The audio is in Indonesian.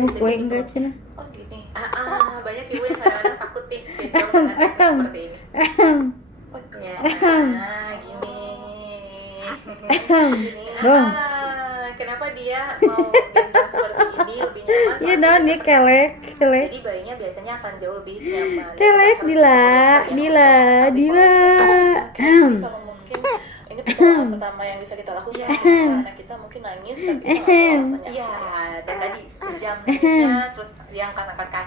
mau kue enggak Cina? Oh gini, banyak ibu yang kadang-kadang takut nih gendong dengan seperti ini. Oh ya, gini. Dong. Kenapa dia mau gendong seperti ini lebih nyaman? Iya dong, dia kelek. Jadi bayinya biasanya akan jauh lebih nyaman. Kelek, Dila. Kalau mungkin ini pengalaman pertama yang bisa kita lakukan karena kita mungkin nangis tapi kita nggak tahu alasannya. Iya, dan tadi sejam nangisnya terus dia angkat-angkat kaki